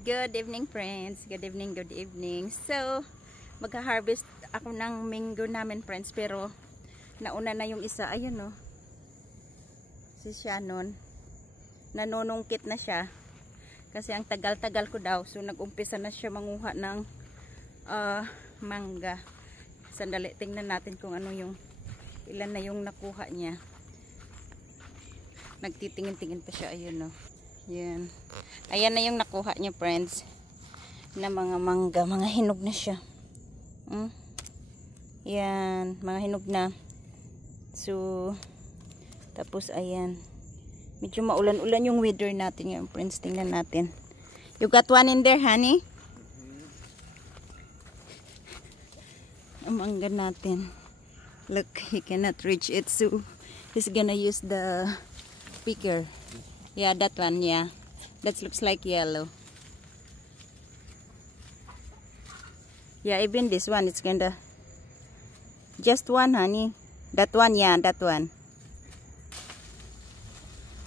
Good evening, friends. Good evening, good evening. So, magha-harvest ako ng mango namin, friends. Pero, nauna na yung isa. Ayun, no. Si Shannon. Nanunungkit na siya. Kasi ang tagal-tagal ko daw. So, nag-umpisa na siya manguha ng mangga. Sandali, tingnan natin kung ano yung ilan na yung nakuha niya. Nagtitingin-tingin pa siya. Ayun, no. Yan. Ayan na yung nakuha niya, friends. Na mga mangga. Mga hinog na siya. Yan. Mga hinog na. So, tapos ayan. Medyo maulan-ulan yung weather natin ngayon, friends. Tingnan natin. You got one in there, honey? Ang mangga natin. Look, he cannot reach it. So, he's gonna use the picker. Yeah, that one, yeah. That looks like yellow. Yeah, even this one, it's kinda... Just one, honey. That one, yeah, that one.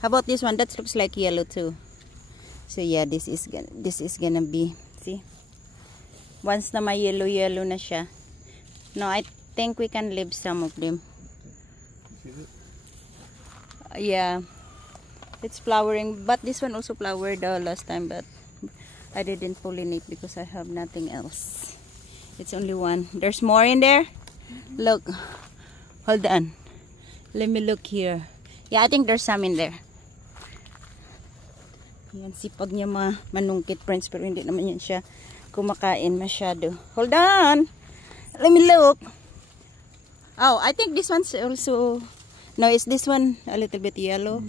How about this one? That looks like yellow too. So yeah, this is gonna be... See? Once na may yellow na siya. No, I think we can leave some of them. Yeah. It's flowering, but this one also flowered last time, but I didn't pollinate because I have nothing else. It's only one. There's more in there. Look, hold on. Let me look here. Yeah, I think there's some in there. Yan, sipag niya manungkit, friends, pero hindi naman yan siya kumakain masyado. Hold on. Let me look. Oh, I think this one's also... No, is this one a little bit yellow?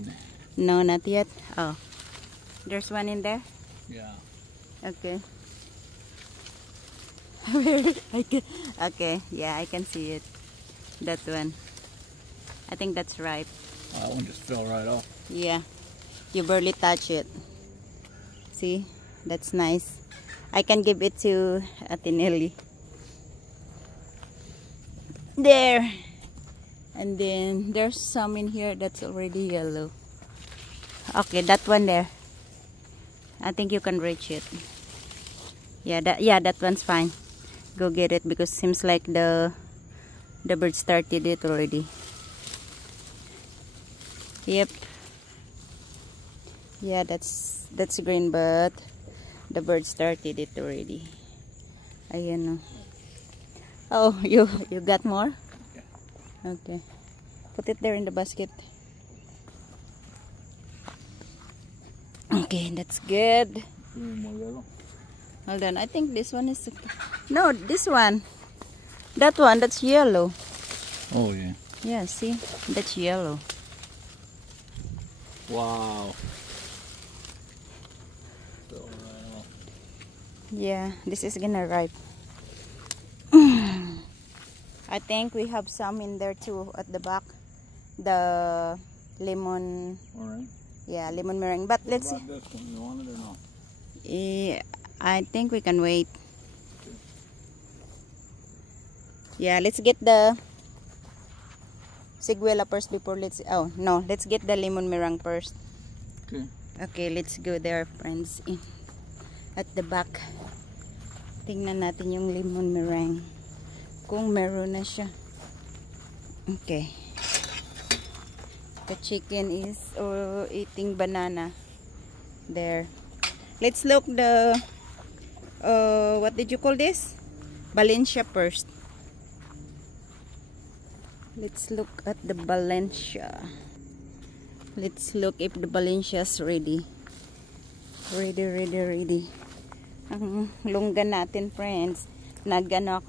No, not yet. Oh, there's one in there. Yeah. Okay. Okay. Yeah, I can see it. That one. I think that's ripe. That one just fell right off. Yeah. You barely touch it. See, that's nice. I can give it to Ate Nelly. There. And then there's some in here that's already yellow. Okay, that one there. I think you can reach it. Yeah, that one's fine. Go get it because seems like the bird started it already. Yep. Yeah, that's green, but the bird started it already. Ayan. Oh, you got more? Yeah. Okay. Put it there in the basket. Okay, that's good. Hold on, I think this one is... No, this one. That one, that's yellow. Oh, yeah. Yeah, see? That's yellow. Wow. Fell right off. Yeah, this is gonna ripe. I think we have some in there too at the back. The lemon... Alright. Yeah, lemon meringue. But let's see. This one, you want it or not? I think we can wait. Yeah, let's get the Siguela first before let's... Oh, no. Let's get the lemon meringue first. Okay. Okay, let's go there, friends. At the back. Tingnan natin yung lemon meringue. Kung meron na siya. Okay. The chicken is eating banana. There. Let's look the what did you call this? Valencia first. Let's look at the Valencia. Let's look if the Valencia's ready. Ready. Ang lungga natin, friends. Nagbalot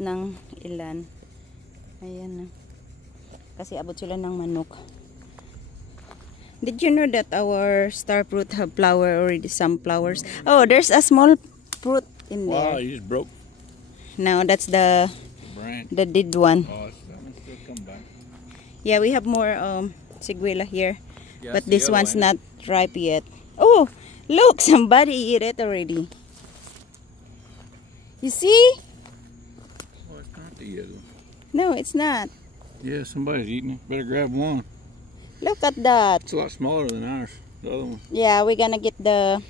ng ilan. Ayan na. Kasi abot sila ng manok. Did you know that our star fruit have flower already? Some flowers. Oh, there's a small fruit in there. Wow, you just broke. No, that's the Branch. the dead one. Oh, it's still come back. Yeah, we have more Siguela here. Yeah, But this yellow, one's not ripe yet. Oh, look, somebody ate it already. You see? Oh, it's not the yellow. No, it's not. Yeah, somebody's eating it. Better grab one. Look at that. It's a lot smaller than ours. The other one. Yeah, we're gonna get the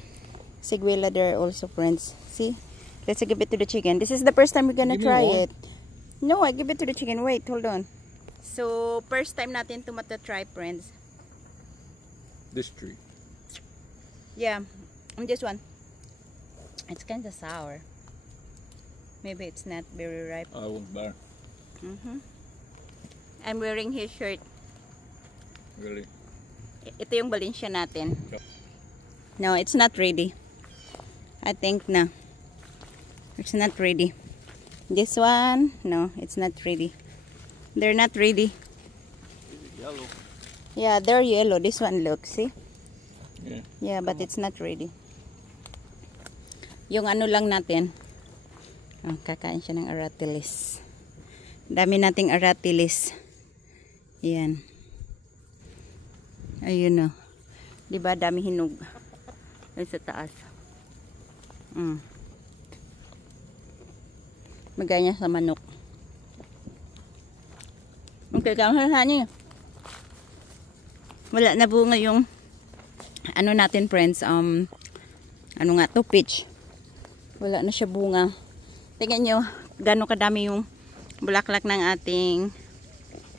Siguela there also, friends. See? Let's give it to the chicken. This is the first time we're gonna Give me try one. it. No, I give it to the chicken. Wait, hold on. So, first time natin to try, friends. This tree. Yeah, this one. It's kind of sour. Maybe it's not very ripe. Oh, it was better. I'm wearing his shirt. Really? Ito yung Valencia natin. Yep. No, it's not ready. I think na. It's not ready. This one, no, it's not ready. They're not ready. Yellow. Yeah, they're yellow. This one, look, see? Yeah. Yeah, but it's not ready. Yung ano lang natin. Oh, kakain siya ng aratilis. Dami nating aratilis. Yan. Ayun o. Diba, dami hinog. Ay, sa taas. Maganya sa manok. Okay, kamahalan niyo. Wala na bunga yung ano natin, friends. Ano nga to, peach. Wala na siya bunga. Tingnan nyo, gano'ng kadami yung bulaklak ng ating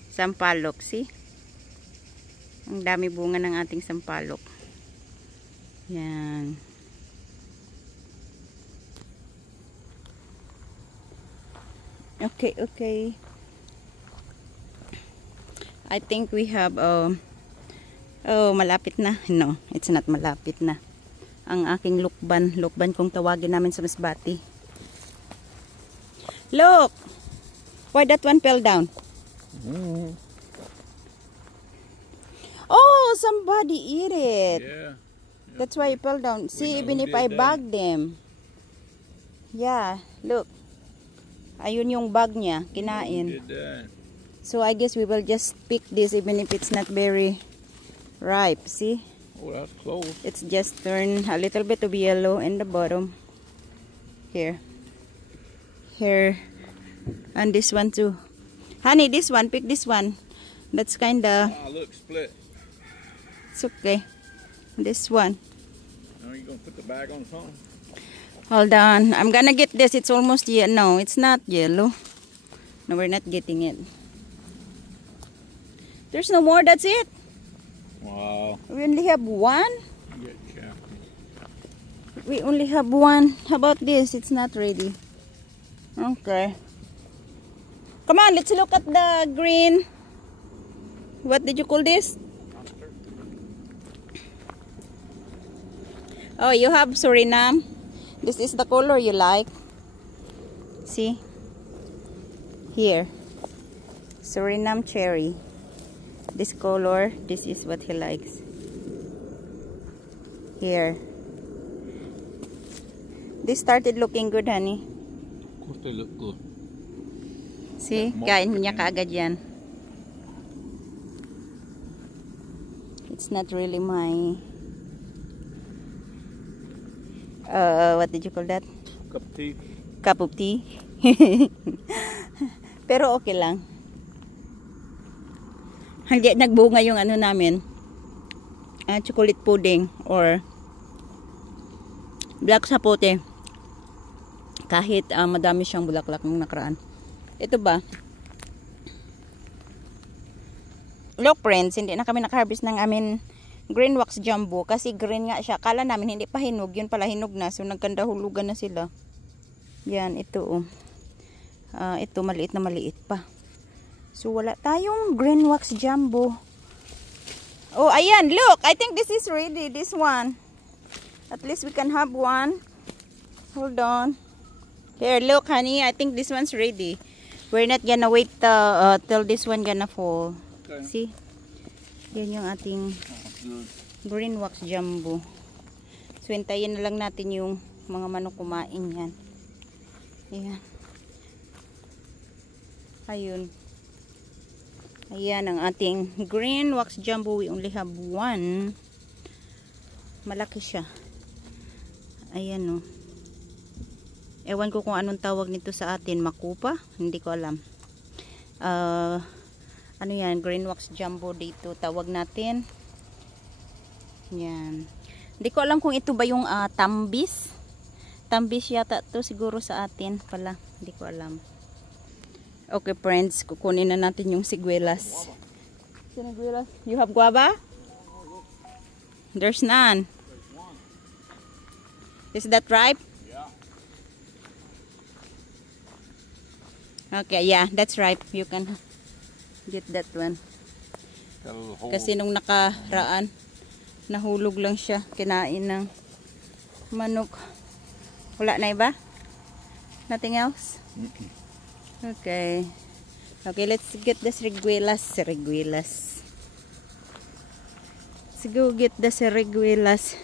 sampalok. See? Ang dami bunga ng ating sampalok. Yan. Okay, okay. I think we have, oh, malapit na. No, it's not malapit na. Ang aking lukban. Lukban kung tawagin namin sa Masbati. Look! Why that one fell down? Oh, somebody eat it. Yeah. That's why it fell down. See, know even who if I did that. bag them. Yeah, look. Ayun yung bag niya, kinain. Did that. So I guess we will just pick this even if it's not very ripe. See? Oh, that's close. It's just turned a little bit of yellow in the bottom. Here. Here. And this one too. Honey, this one, pick this one. That's kinda, Ah, look, split. it's okay. This one. Now you gonna put the bag on something? Hold on. I'm gonna get this. It's almost yellow. No, it's not yellow. No, we're not getting it. There's no more. That's it. Wow. We only have one. You get chapped. We only have one. How about this? It's not ready. Okay. Come on, let's look at the green. What did you call this? Oh, you have Suriname. This is the color you like. See? Here. Suriname cherry. This color, this is what he likes. Here. This started looking good, honey. Of course they look good. See? More Kain niya green. kaagad yan. It's not really my... what did you call that? Cup of tea. Cup of tea. Pero okay lang. Hindi nagbunga yung ano namin. Chocolate pudding or black sapote. Kahit madami siyang bulaklak nung nakaraan. Ito ba? Look, friends, hindi na kami nakaharvest ng amin green wax jumbo kasi green nga siya. Kala namin hindi pa hinog, yun pala hinog na. So nagkandahulugan na sila. Yan, ito oh. Ito maliit na maliit pa. So wala tayong green wax jumbo. Oh, ayan, look. I think this is ready, this one. At least we can have one. Hold on. Here, look, honey. I think this one's ready. We're not gonna wait till this one gonna fall. Okay. See? Yan yung ating Good. green wax jumbo. So, hintayin na lang natin yung mga manok kumain yan. Ayan. Ayun. Ayan ang ating green wax jumbo. We only have one. Malaki siya. Ayan o. Ewan ko kung anong tawag nito sa atin. Makupa? Hindi ko alam. Ano yan? Green wax jumbo dito. Tawag natin. Yan. Hindi ko alam kung ito ba yung tambis. Tambis yata to siguro sa atin pala. Hindi ko alam. Okay friends, kukunin na natin yung siguelas. Siguelas. You have guava? There's none. Is that ripe? Yeah. Okay, yeah, that's ripe. You can get that one. Got a little hole. Kasi nung nakaraan, nahulog lang siya. Kinain ng manok. Wala na iba? Nothing else? Okay. Okay, let's get the siguelas. Let's go get the siguelas.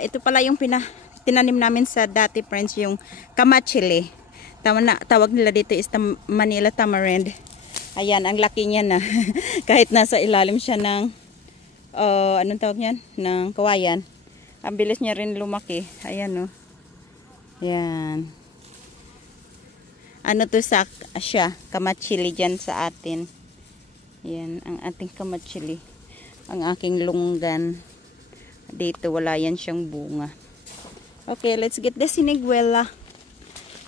Ito pala yung tinanim namin sa dati friends, yung kamachili. Tawag nila dito is Manila tamarind. Ayan, ang laki niya na. Kahit nasa ilalim siya ng anong tawag niyan? Ng kawayan. Ang bilis niya rin lumaki. Ayan, oh. Ayan. Ano to siya? Kamachili dyan sa atin. Ayan, ang ating kamachili. Ang aking lunggan. Dito wala yan siyang bunga. Okay, let's get the siniguela.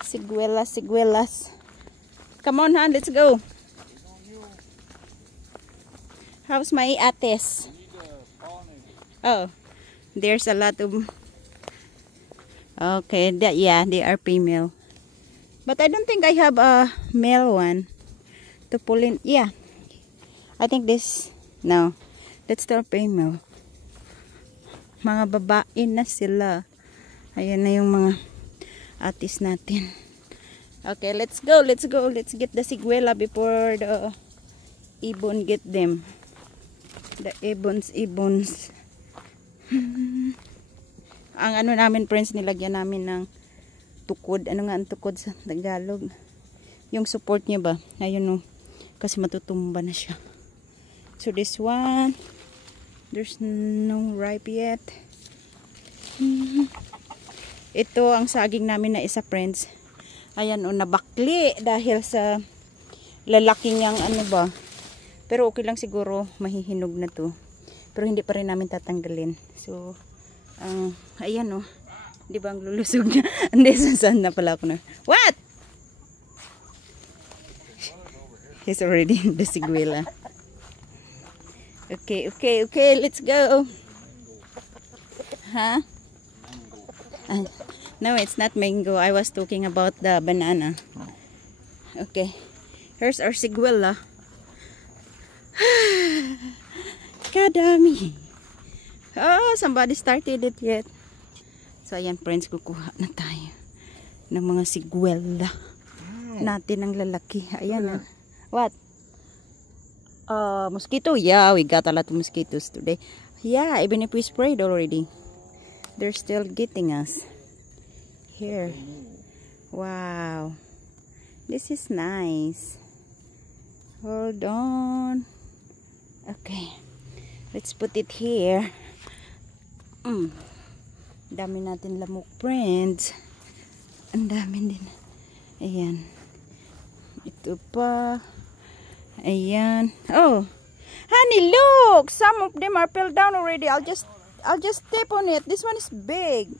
Siguelas. Come on, Han, let's go. How's my ates? Oh, there's a lot of... Okay, yeah, they are female. But I don't think I have a male one to pull in. Yeah, I think this... No, that's the female. Mga babae na sila. Ayan na yung mga atis natin. Okay, let's go. Let's get the siguela before the ibon get them. The ibons. Ang ano namin friends, nilagyan namin ng tukod. Ano nga ang tukod sa Tagalog? Yung support niya ba? Ayun, oh. Kasi matutumba na siya. So this one, there's no ripe yet. Ito ang saging namin na isa friends. Ayan, oh, nabakli dahil sa lalaki niyang ano ba. Pero okay lang siguro, mahihinog na to. Pero hindi pa rin namin tatanggalin. So ayan, oh. Di ba ang lulusog niya? Hindi, saan na pala ako na. What? He's already in the siguela. Okay. Let's go. Huh? No, it's not mango. I was talking about the banana. Okay. Here's our siguela. Kadami. Oh, somebody started it yet. So, ayan friends, kukuha na tayo ng mga siguela natin ng lalaki. Ayan. What? Mosquito? Yeah, we got a lot of mosquitoes today. Yeah, even if we sprayed already, they're still getting us. Here. Wow. This is nice. Hold on. Okay. Let's put it here. Dami natin lamok friends. Ang dami din. Ayan. Ito pa. Ayan. Oh. Honey, look. Some of them are fell down already. I'll just step on it. This one is big.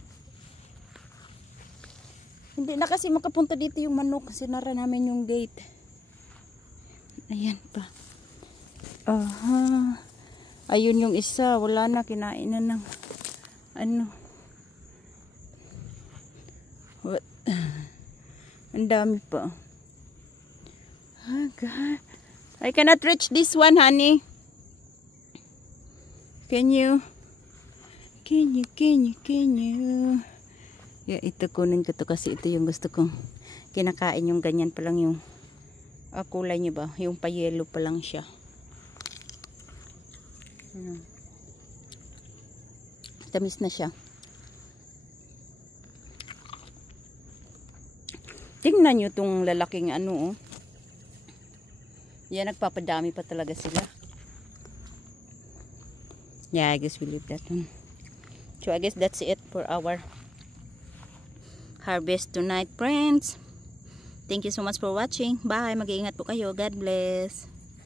Hindi na kasi makapunta dito yung manok. Sinara namin yung gate. Ayan pa. Aha. Ayun yung isa. Wala na. Kinain na ng ano. What? Ang dami pa. Oh God. I cannot reach this one, honey. Can you? Yeah, ito kunin ko to kasi ito yung gusto kong kinakain, yung ganyan pa lang yung kulay niya ba? Yung pa-yellow pa lang siya. Tamis na siya. Tingnan nyo tong lalaking ano, oh. Yan, nagpapadami pa talaga sila. Yeah, I guess we leave that one. So I guess that's it for our harvest tonight, friends. Thank you so much for watching. Bye. Mag-iingat po kayo. God bless.